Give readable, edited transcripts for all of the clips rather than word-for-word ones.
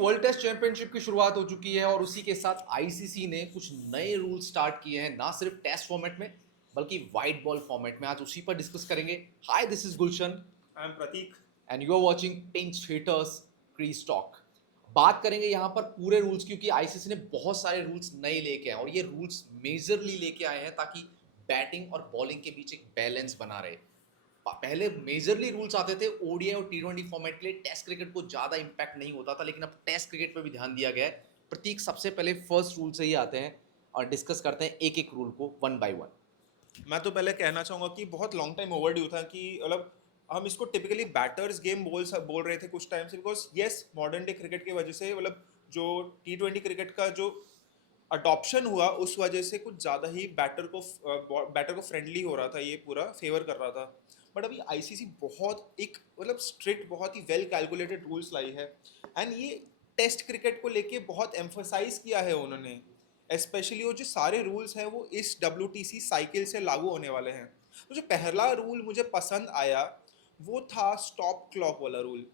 World test championship की शुरुआत हो चुकी है और उसी के साथ आईसीसी ने कुछ नए रूल स्टार्ट किए हैं, ना सिर्फ टेस्ट फॉर्मेट में बल्कि वाइट बॉल फॉर्मेट में। आज उसी पर डिस्कस करेंगे। Hi, this is Gulshan I am Prateek. And you are watching pinch hitters crease talk. बात करेंगे यहाँ पर पूरे रूल्स, क्योंकि आईसीसी ने बहुत सारे रूल्स नए लेके आए और ये रूल्स मेजरली लेके आए हैं ताकि बैटिंग और बॉलिंग के बीच एक बैलेंस बना रहे। पहले मेजरली रूल्स आते थे ओडीआई और टी20 फॉर्मेट के लिए, टेस्ट क्रिकेट को ज्यादा इंपैक्ट नहीं होता था, लेकिन अब टेस्ट क्रिकेट पर भी ध्यान दिया गया है। प्रतीक, सबसे पहले फर्स्ट रूल से ही आते हैं और डिस्कस करते हैं एक एक रूल को वन बाय वन। मैं तो पहले कहना चाहूँगा कि बहुत लॉन्ग टाइम ओवरड्यू था कि मतलब हम इसको टिपिकली बैटर्स गेम बोल रहे थे कुछ टाइम से, because yes modern day cricket की वजह से मतलब जो T20 क्रिकेट का जो अडॉप्शन हुआ उस वजह से कुछ ज़्यादा ही बैटर को फ्रेंडली हो रहा था, ये पूरा फेवर कर रहा था। बट अभी आईसीसी बहुत एक मतलब स्ट्रिक्ट, बहुत ही वेल कैलकुलेटेड रूल्स लाई है। एंड ये टेस्ट क्रिकेट को लेके बहुत एम्फोसाइज किया है उन्होंने। स्पेशली वो जो सारे रूल्स हैं वो इस WTC साइकिल से लागू होने वाले हैं। तो जो पहला रूल मुझे पसंद आया वो था स्टॉप क्लॉक वाला रूल।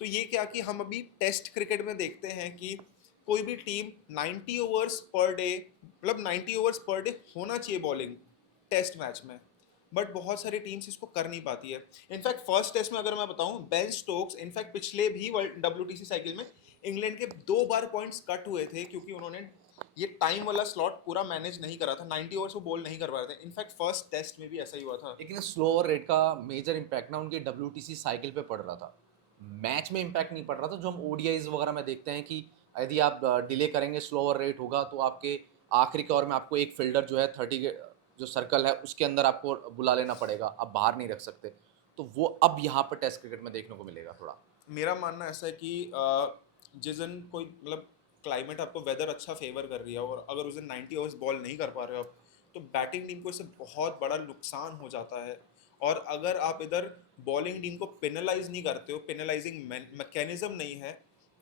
तो ये क्या कि हम अभी टेस्ट क्रिकेट में देखते हैं कि कोई भी टीम 90 ओवर्स पर डे, मतलब 90 ओवर्स पर डे होना चाहिए बॉलिंग टेस्ट मैच में। बट बहुत सारी टीम्स इसको कर नहीं पाती है। इनफैक्ट फर्स्ट टेस्ट में अगर मैं बताऊं, बेन स्टोक्स इनफैक्ट पिछले भी WTC साइकिल में इंग्लैंड के 2 बार पॉइंट्स कट हुए थे क्योंकि उन्होंने ये टाइम वाला स्लॉट पूरा मैनेज नहीं करा था, 90 ओवर्स वो बॉल नहीं कर पा रहे थे। इनफैक्ट फर्स्ट टेस्ट में भी ऐसा ही हुआ था। लेकिन स्लोअर रेट का मेजर इम्पैक्ट ना उनके डब्ल्यूटीसी साइकिल पे पड़ रहा था, मैच में इम्पैक्ट नहीं पड़ रहा था। जो हम ओडीआईज वगैरह में देखते हैं कि यदि आप डिले करेंगे, स्लोअर रेट होगा तो आपके आखिरी के ओवर में आपको एक फील्डर जो है 30 के जो सर्कल है उसके अंदर आपको बुला लेना पड़ेगा, आप बाहर नहीं रख सकते। तो वो अब यहाँ पर टेस्ट क्रिकेट में देखने को मिलेगा थोड़ा। मेरा मानना ऐसा है कि जिस दिन कोई मतलब क्लाइमेट आपको वेदर अच्छा फेवर कर रही है और अगर उस दिन 90 ओवर्स बॉल नहीं कर पा रहे हो आप, तो बैटिंग टीम को इससे बहुत बड़ा नुकसान हो जाता है। और अगर आप इधर बॉलिंग टीम को पेनलाइज नहीं करते हो, पेनलाइजिंग मैकेनिज्म नहीं है,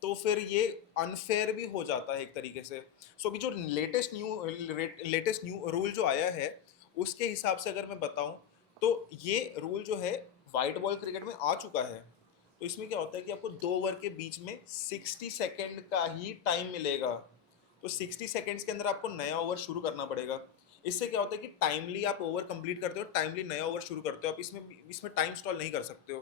तो फिर ये अनफेयर भी हो जाता है एक तरीके से। सो अभी जो लेटेस्ट न्यू रूल जो आया है उसके हिसाब से अगर मैं बताऊं, तो ये रूल जो है वाइट बॉल क्रिकेट में आ चुका है। तो इसमें क्या होता है कि आपको 2 ओवर के बीच में 60 सेकेंड का ही टाइम मिलेगा। तो 60 सेकेंड्स के अंदर आपको नया ओवर शुरू करना पड़ेगा। इससे क्या होता है कि टाइमली आप ओवर कंप्लीट करते हो, टाइमली नया ओवर शुरू करते हो, आप इसमें टाइम स्टॉल नहीं कर सकते हो।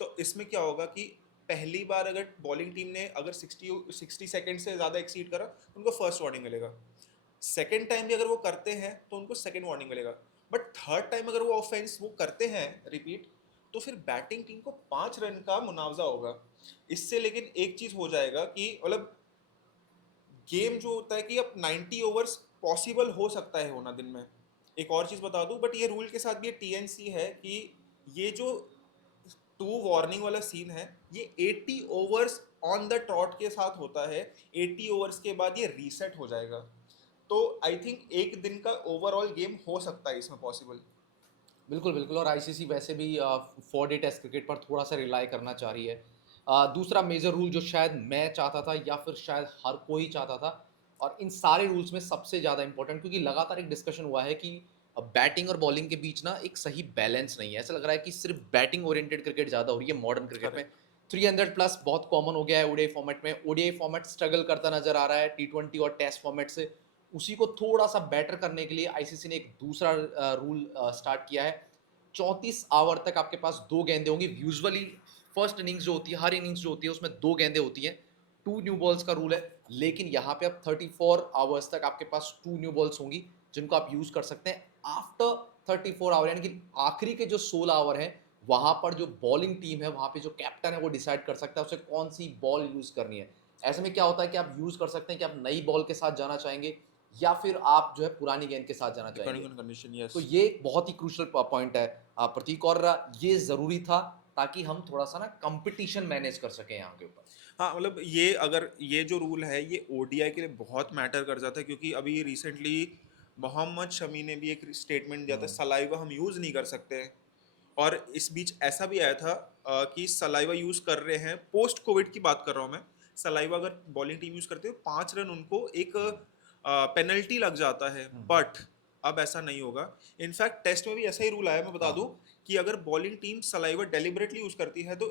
तो इसमें क्या होगा कि पहली बार अगर बॉलिंग टीम ने अगर 60 सेकेंड से ज़्यादा एक्सीड करा तो उनको फर्स्ट वार्निंग मिलेगा। सेकेंड टाइम भी अगर वो करते हैं तो उनको सेकेंड वार्निंग मिलेगा। बट थर्ड टाइम अगर वो ऑफेंस वो करते हैं रिपीट, तो फिर बैटिंग टीम को 5 रन का मुआवजा होगा। इससे लेकिन एक चीज हो जाएगा कि मतलब गेम जो होता है कि अब 90 ओवर्स पॉसिबल हो सकता है होना दिन में। एक और चीज बता दूं, बट ये रूल के साथ भी ये TNC है कि ये जो 2 वार्निंग वाला सीन है ये 80 ओवर्स ऑन द ट्रॉट के साथ होता है। 80 ओवर्स के बाद ये रीसेट हो जाएगा। तो आई थिंक एक दिन का ओवरऑल गेम हो सकता है इसमें पॉसिबल। बिल्कुल बिल्कुल, और आईसीसी वैसे भी 4 डे टेस्ट क्रिकेट पर थोड़ा सा रिलाई करना चाह रही है। दूसरा मेजर रूल जो शायद मैं चाहता था या फिर शायद हर कोई चाहता था, और इन सारे रूल्स में सबसे ज़्यादा इंपॉर्टेंट, क्योंकि लगातार एक डिस्कशन हुआ है कि बैटिंग और बॉलिंग के बीच ना एक सही बैलेंस नहीं है। ऐसा लग रहा है कि सिर्फ बैटिंग ओरिएंटेड क्रिकेट ज़्यादा हो रही है मॉडर्न क्रिकेट में। करेक्ट। 300 प्लस बहुत कॉमन हो गया है ओडीआई फॉर्मेट में। ओडीआई फॉर्मेट स्ट्रगल करता नजर आ रहा है T20 और टेस्ट फॉर्मेट से। उसी को थोड़ा सा बेटर करने के लिए आईसीसी ने एक दूसरा रूल स्टार्ट किया है। 34 ओवर तक आपके पास 2 गेंदें होंगी। यूजुअली फर्स्ट इनिंग्स जो होती है, हर इनिंग्स जो होती है उसमें 2 गेंदें होती हैं। 2 न्यू बॉल्स का रूल है, लेकिन यहाँ पे अब 34 आवर्स तक आपके पास 2 न्यू बॉल्स होंगी जिनको आप यूज कर सकते हैं आफ्टर 34 आवर, यानी कि आखिरी के जो 16 ओवर हैं वहां पर जो बॉलिंग टीम है, वहां पे जो कैप्टन है वो डिसाइड कर सकता है उसे कौन सी बॉल यूज करनी है। ऐसे में क्या होता है कि आप यूज कर सकते हैं कि आप नई बॉल के साथ जाना चाहेंगे या फिर आप जो है पुरानी गेंद के साथ जाना डिपेंडिंग चाहेंगे। ऑन कंडीशन, तो यस। ये एक बहुत ही क्रूशल पॉइंट है प्रतीक, और ये जरूरी था ताकि हम थोड़ा सा ना कंपटीशन मैनेज कर सकें यहाँ के ऊपर। हाँ मतलब ये अगर ये जो रूल है ये ODI के लिए बहुत मैटर कर जाता है, क्योंकि अभी रिसेंटली मोहम्मद शमी ने भी एक स्टेटमेंट दिया था सलाइवा हम यूज़ नहीं कर सकते हैं। और इस बीच ऐसा भी आया था कि सलाइवा यूज़ कर रहे हैं, पोस्ट कोविड की बात कर रहा हूँ मैं। सलाइवा अगर बॉलिंग टीम यूज़ करते हो 5 रन उनको एक पेनल्टी लग जाता है। बट अब ऐसा नहीं होगा। इनफैक्ट टेस्ट में भी ऐसा ही रूल आया, मैं बता दूं हाँ, कि अगर bowling team saliva deliberately use करती है तो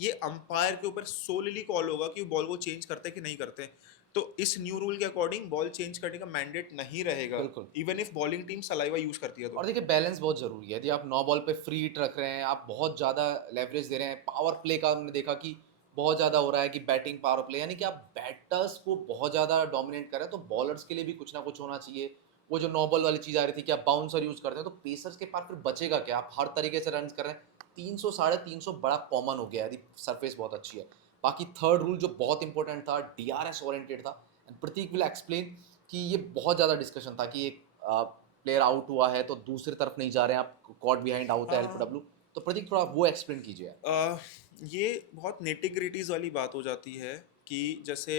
ये अंपायर के ऊपर सोलली कॉल होगा कि वो बॉल को चेंज करते हैं कि नहीं करते। तो इस न्यू रूल के अकॉर्डिंग बॉल चेंज करने का मैंडेट नहीं रहेगा, बिल्कुल। Even if bowling team saliva use करती है और तो। देखिए बैलेंस बहुत ज़रूरी है। यदि आप नो बॉल पे फ्री हिट रख रहे हैं, आप बहुत ज़्यादा लेवरेज दे रहे हैं, पावर प्ले का हमने देखा कि बहुत ज़्यादा हो रहा है कि बैटिंग पावर प्ले, यानी कि आप बैटर्स को बहुत ज़्यादा डोमिनेट कर रहे हैं, तो बॉलर्स के लिए भी कुछ ना कुछ होना चाहिए। वो जो नो बॉल वाली चीज़ आ रही थी कि आप बाउंसर यूज़ करते हैं, तो पेसर्स के पास फिर बचेगा क्या? आप हर तरीके से रन्स कर रहे हैं। 300 साढ़े 300 बड़ा कॉमन हो गया है, यदि सरफेस बहुत अच्छी है। बाकी थर्ड रूल जो बहुत इंपॉर्टेंट था, डीआरएस ओरिएंटेड था, एंड प्रतीक विल एक्सप्लेन कि ये बहुत ज़्यादा डिस्कशन था कि एक प्लेयर आउट हुआ है तो दूसरी तरफ नहीं जा रहे हैं, आप कॉट बिहाइंड आउट है हाँ, एलबीडब्ल्यू। तो प्रतीक थोड़ा वो एक्सप्लेन कीजिए। अ, ये बहुत नेटिग्रिटीज वाली बात हो जाती है कि जैसे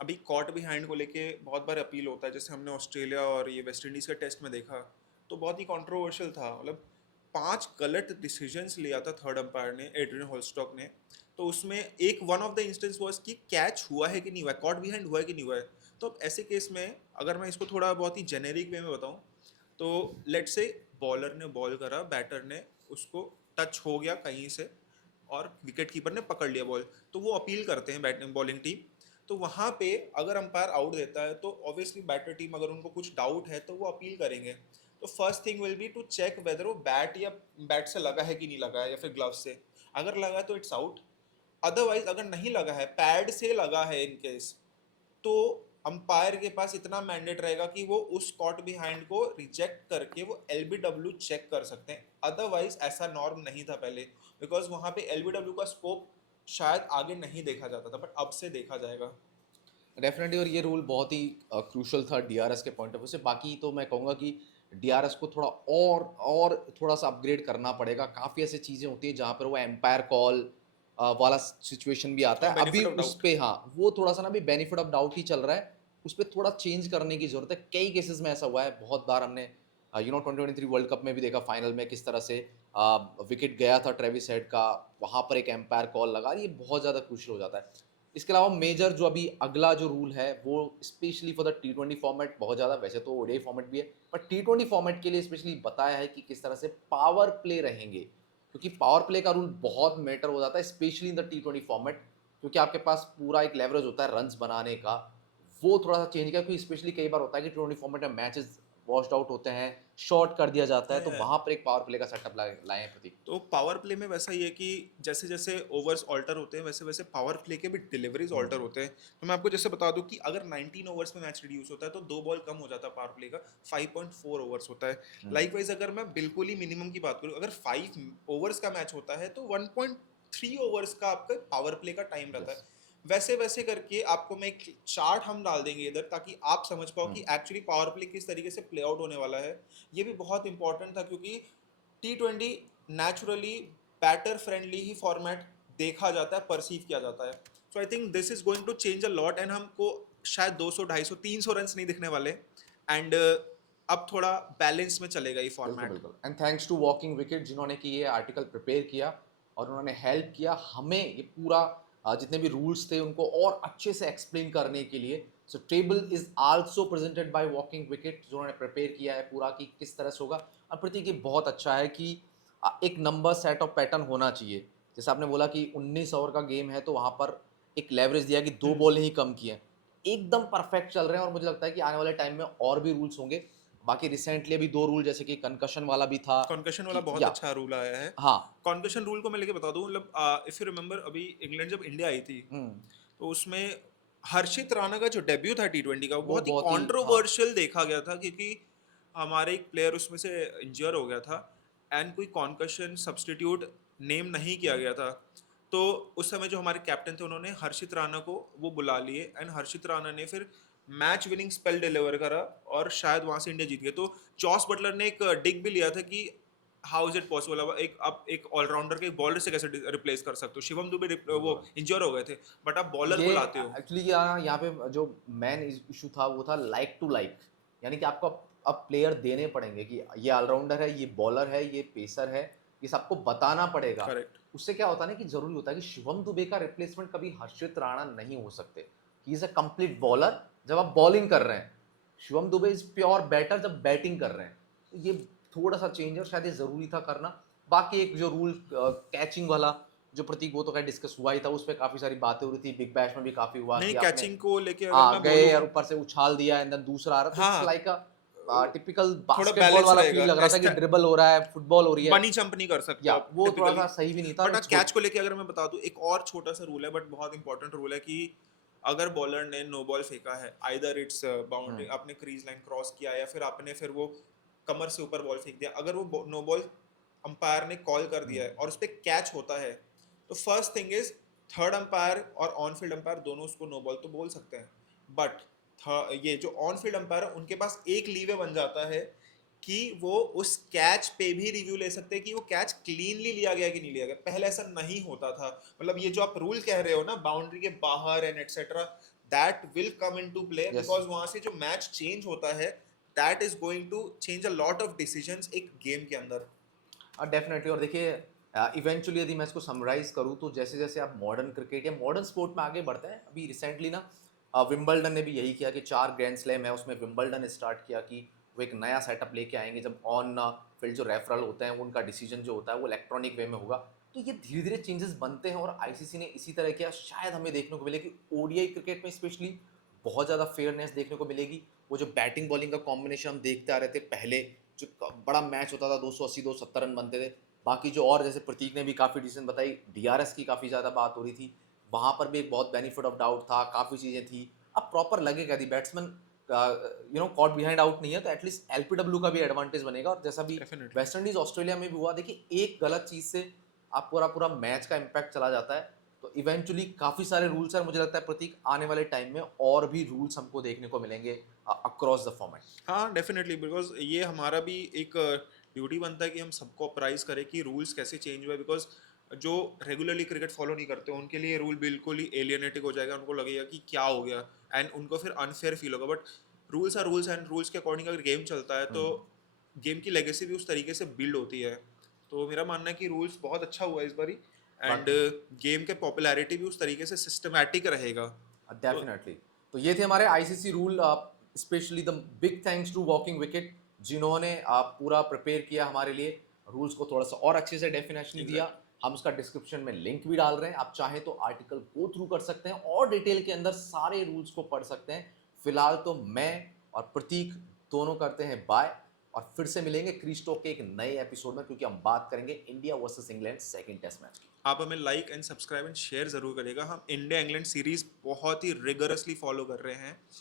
अभी कॉट बिहाइंड को लेके बहुत बार अपील होता है, जैसे हमने ऑस्ट्रेलिया और ये वेस्ट इंडीज़ के टेस्ट में देखा, तो बहुत ही कंट्रोवर्शियल था। मतलब 5 गलत डिसीजंस लिया था थर्ड अंपायर ने, एड्रियन हॉलस्टॉक ने। तो उसमें एक one of the instance was कि कैच हुआ है कि नहीं हुआ है, कॉट बिहाइंड हुआ है कि नहीं हुआ है। तो अब ऐसे केस में अगर मैं इसको थोड़ा बहुत ही जेनेरिक वे में बताऊं, तो लेट्स से बॉलर ने बॉल करा, बैटर ने उसको टच हो गया कहीं से और विकेट कीपर ने पकड़ लिया बॉल, तो वो अपील करते हैं बैटिंग बॉलिंग टीम। तो वहाँ पे अगर अंपायर आउट देता है तो ऑब्वियसली बैटर टीम अगर उनको कुछ डाउट है तो वो अपील करेंगे। तो first thing will be to check whether वो बैट या बैट से लगा है कि नहीं लगा है, या फिर ग्लव से। अगर लगा है तो इट्स आउट। अदरवाइज अगर नहीं लगा है, पैड से लगा है इन केस, तो अंपायर के पास इतना मैंडेट रहेगा कि वो उस कॉट बिहाइंड को रिजेक्ट करके वो एलबीडब्ल्यू चेक कर सकते हैं। अदरवाइज ऐसा नॉर्म नहीं था पहले, बिकॉज वहां पे एलबीडब्ल्यू का स्कोप शायद आगे नहीं देखा जाता था, बट अब से देखा जाएगा। डेफिनेटली, और ये रूल बहुत ही क्रूशल था डीआरएस के पॉइंट ऑफ व्यू से। बाकी तो मैं कहूँगा कि डीआरएस को थोड़ा और थोड़ा सा अपग्रेड करना पड़ेगा। काफ़ी ऐसी चीज़ें होती हैं जहाँ पर वो एम्पायर कॉल वाला सिचुएशन भी आता हाँ, है अभी बेनिफिट ऑफ उस डाउट। पे। हाँ, वो थोड़ा सा ना अभी बेनिफिट ऑफ डाउट ही चल रहा है, उस पर थोड़ा चेंज करने की जरूरत है। कई केसेस में ऐसा हुआ है, बहुत बार हमने 2023 वर्ल्ड कप में भी देखा फाइनल में किस तरह से विकेट गया था ट्रेविस हेड का, वहाँ पर एक एम्पायर कॉल लगा, ये बहुत ज़्यादा क्रूशल हो जाता है। इसके अलावा मेजर जो अभी अगला जो रूल है वो specially for the T20 format, बहुत ज़्यादा, वैसे तो ओडीआई फॉर्मेट भी है, पर टी20 फॉर्मेट के लिए स्पेशली बताया है कि किस तरह से पावर प्ले रहेंगे, क्योंकि पावर प्ले का रूल बहुत मैटर हो जाता है specially in the T20 format, क्योंकि आपके पास पूरा एक लेवरेज होता है रन्स बनाने का। वो थोड़ा सा चेंज किया, क्योंकि स्पेशली कई बार होता है कि टी20 फॉर्मेट में मैचेस वॉश्ड आउट होते हैं, शॉर्ट कर दिया जाता है, तो वहां पर एक पावर प्ले का सेटअप लाए हैं प्रतीक। तो पावर प्ले में वैसा ही है कि जैसे जैसे ओवर्स ऑल्टर होते हैं वैसे वैसे पावर प्ले के भी डिलीवरीज ऑल्टर होते हैं। तो मैं आपको जैसे बता दूं कि अगर 19 ओवर्स में मैच रिड्यूस होता है तो 2 बॉल कम हो जाता है पावर प्ले का, 5.4 ओवर्स होता है। लाइकवाइज अगर मैं बिल्कुल ही मिनिमम की बात करूं, अगर 5 ओवर्स का मैच होता है तो 1.3 ओवर्स का आपका पावर प्ले का टाइम रहता यस। है। वैसे वैसे करके आपको मैं एक चार्ट हम डाल देंगे इधर, ताकि आप समझ पाओ कि एक्चुअली पावर प्ले किस तरीके से प्ले आउट होने वाला है। ये भी बहुत इंपॉर्टेंट था क्योंकि T20 नेचुरली बैटर फ्रेंडली ही फॉर्मेट देखा जाता है, परसीव किया जाता है। So I think this is going to change a lot, and हमको शायद 200 250 300 रन नहीं दिखने वाले। एंड अब थोड़ा बैलेंस में चलेगा ये बिल्कुल फॉर्मेट। बिल्कुल, and thanks to walking wicket जिन्होंने कि ये आर्टिकल प्रिपेयर किया और उन्होंने हेल्प किया हमें ये पूरा जितने भी रूल्स थे उनको और अच्छे से एक्सप्लेन करने के लिए। सो table is also presented by walking wicket, जिन्होंने प्रिपेयर किया है पूरा कि किस तरह से होगा। और प्रतीक, ये बहुत अच्छा है कि एक नंबर सेट ऑफ पैटर्न होना चाहिए। जैसे आपने बोला कि 19 ओवर का गेम है, तो वहाँ पर एक लेवरेज दिया कि 2 बॉल ही कम किए, एकदम परफेक्ट चल रहे हैं। और मुझे लगता है कि आने वाले टाइम में और भी रूल्स होंगे। बाकी रिसेंटली अभी 2 रूल, जैसे कि कंकशन वाला भी था कॉन्कशन वाला कि बहुत या अच्छा रूल आया है। हाँ। कॉन्कशन रूल को मैं लेके बता दूं, मतलब इफ यू रिमेंबर अभी इंग्लैंड जब इंडिया आई थी, हम्म, तो उसमें हर्षित राणा का जो डेब्यू था T20 का, वो वो बहुत ही बहुत ही, हाँ। कंट्रोवर्शियल देखा गया था, क्योंकि हमारे एक प्लेयर उसमें से इंजर हो गया था एंड कोई कॉन्कशन सब्स्टिट्यूट नेम नहीं किया गया था। तो उस समय जो हमारे कैप्टन थे उन्होंने हर्षित राणा को वो बुला लिए, एंड हर्षित राणा ने फिर मैच विनिंग स्पेल डिलीवर करा और शायद वहां से इंडिया जीत गया। तो जॉस बटलर ने एक डिग भी लिया था कि हाउ इज इट पॉसिबल, अब एक ऑलराउंडर के बॉलर से कैसे रिप्लेस कर सकते हो। शिवम दुबे वो बिल्कुल। इंजर हो गए थे, बट आप बॉलर ये को लाते हो। एक्चुअली यहाँ पे जो मेन इशू था वो था लाइक टू लाइक, यानी कि आपको अब प्लेयर देने पड़ेंगे कि ये ऑलराउंडर है, ये बॉलर है, ये पेसर है, ये सबको बताना पड़ेगा। करेक्ट। उससे क्या होता है ना कि जरूरी होता है कि शिवम दुबे का रिप्लेसमेंट कभी हर्षित राणा नहीं हो सकते। He is a complete bowler जब आप बॉलिंग कर रहे हैं, Shivam Dube is pure batter जब बैटिंग कर रहे हैं। तो ये थोड़ा सा चेंज है और शायद ये जरूरी था करना। बाकी एक जो रूल कैचिंग वाला, जो प्रतीक वो तो खैर डिस्कस हुआ ही था, उस पे काफ़ी सारी बातें हो रही थी, बिग बैश में भी काफ़ी हुआ नहीं, कि आपने कैचिंग को लेके अगर हाँ, मैं गए बोलूँ, और ऊपर से उछाल दिया एंड देन दूसरा आ रहा, तो इट्स हाँ, लाइक टिपिकल थोड़ा बास्केटबॉल बैलेंस वाला फ़ील रहेगा, लग रहा था कि एस्थे ड्रिबल हो रहा है, फुटबॉल हो रही है। बनी जंप नहीं कर सकते या आप वो टिपिकली। थोड़ा-सा सही भी नहीं था और बट हाँ, इट्स कैच गुड। को लेके अगर मैं बता दूँ, एक और छोटा-सा रूल है बट बहुत इंपॉर्टेंट रूल है कि अगर बॉलर ने नो बॉल फेंका है, आइदर इट्स हुँ, बाउंड्री, आपने क्रीज लाइन क्रॉस किया या फिर आपने फिर वो कमर से ऊपर बॉल फेंक दिया, अगर वो नो बॉल अंपायर ने कॉल कर हुँ। दिया है और उस पे कैच होता है, तो first thing is third umpire और ऑन फील्ड अंपायर दोनों उसको नो बॉल तो बोल सकते हैं, बट ये जो ऑन फील्ड अंपायर है उनके पास एक लीवे बन जाता है कि वो उस कैच पे भी रिव्यू ले सकते हैं कि वो कैच क्लीनली लिया गया कि नहीं लिया गया। पहले ऐसा नहीं होता था, मतलब ये जो आप रूल कह रहे हो ना, बाउंड्री के बाहर and etcetera, that will come into play yes. Because वहां से जो मैच चेंज होता है, that is going to change a lot of decisions एक गेम के अंदर। डेफिनेटली और देखिए इवेंचुअली यदि मैं इसको समराइज करूँ तो जैसे-जैसे आप मॉडर्न क्रिकेट या मॉडर्न स्पोर्ट में आगे बढ़ते हैं, अभी रिसेंटली ना विंबलडन ने भी यही किया कि 4 ग्रैंड स्लैम है, उसमें विंबलडन ने स्टार्ट किया कि वो एक नया सेटअप लेके आएँगे जब ऑन फील्ड जो रेफरल होते हैं, उनका डिसीजन जो होता है वो इलेक्ट्रॉनिक वे में होगा। तो ये धीरे-धीरे चेंजेस बनते हैं और आईसीसी ने इसी तरह किया, शायद हमें देखने को मिले कि ओडीआई क्रिकेट में स्पेशली बहुत ज़्यादा फेयरनेस देखने को मिलेगी। वो जो बैटिंग बॉलिंग का कॉम्बिनेशन हम देखते आ रहे थे पहले, जो बड़ा मैच होता था, 280 270 रन बनते थे। बाकी जो और जैसे प्रतीक ने भी काफ़ी डिसीजन बताई, डीआरएस की काफ़ी ज़्यादा बात हो रही थी, वहाँ पर भी एक बहुत बेनिफिट ऑफ डाउट था, काफ़ी चीज़ें थी। अब प्रॉपर लगेगा यदि बैट्समैन कॉट बिहाइंड आउट नहीं है तो एटलीस्ट एलपीडब्ल्यू का भी एडवांटेज बनेगा और जैसा भी डेफिनेटली। वेस्ट इंडीज ऑस्ट्रेलिया में भी हुआ, देखिए एक गलत चीज़ से आप पूरा पूरा मैच का इम्पैक्ट चला जाता है। तो इवेंचुअली काफ़ी सारे रूल्स हैं और मुझे लगता है प्रतीक आने वाले टाइम में और भी रूल्स हमको देखने को मिलेंगे अक्रॉस द फॉर्मेट। हाँ, डेफिनेटली, बिकॉज ये हमारा भी एक ड्यूटी बनता है कि हम सबको अप्राइज करें कि रूल्स कैसे चेंज हुए, बिकॉज जो रेगुलरली क्रिकेट फॉलो नहीं करते उनके लिए रूल बिल्कुल ही एलियनेटिक हो जाएगा, उनको लगेगा कि क्या हो गया एंड उनको फिर अनफेयर फील होगा। But rules are rules and rules के अकॉर्डिंग अगर गेम चलता है तो हुँ। गेम की लेगेसी भी उस तरीके से बिल्ड होती है। तो मेरा मानना है कि रूल्स बहुत अच्छा हुआ है इस बारी एंड बाकी गेम के पॉपुलैरिटी भी उस तरीके से सिस्टमैटिक रहेगा। तो डेफिनेटली। तो ये थे हमारे ICC rule, specially the big thanks to walking wicket जिन्होंने पूरा प्रिपेयर किया हमारे लिए, रूल्स को थोड़ा सा और अच्छे से डेफिनेशन दिया। एग्जैक्टली, हम उसका डिस्क्रिप्शन में लिंक भी डाल रहे हैं, आप चाहें तो आर्टिकल गो थ्रू कर सकते हैं और डिटेल के अंदर सारे रूल्स को पढ़ सकते हैं। फिलहाल तो मैं और प्रतीक दोनों करते हैं बाय और फिर से मिलेंगे क्रिस्टो के एक नए एपिसोड में, क्योंकि हम बात करेंगे India versus England second test match की। आप हमें like and subscribe and share ज़रूर करिएगा। हम इंडिया इंग्लैंड सीरीज़ बहुत ही रिगरसली फॉलो कर रहे हैं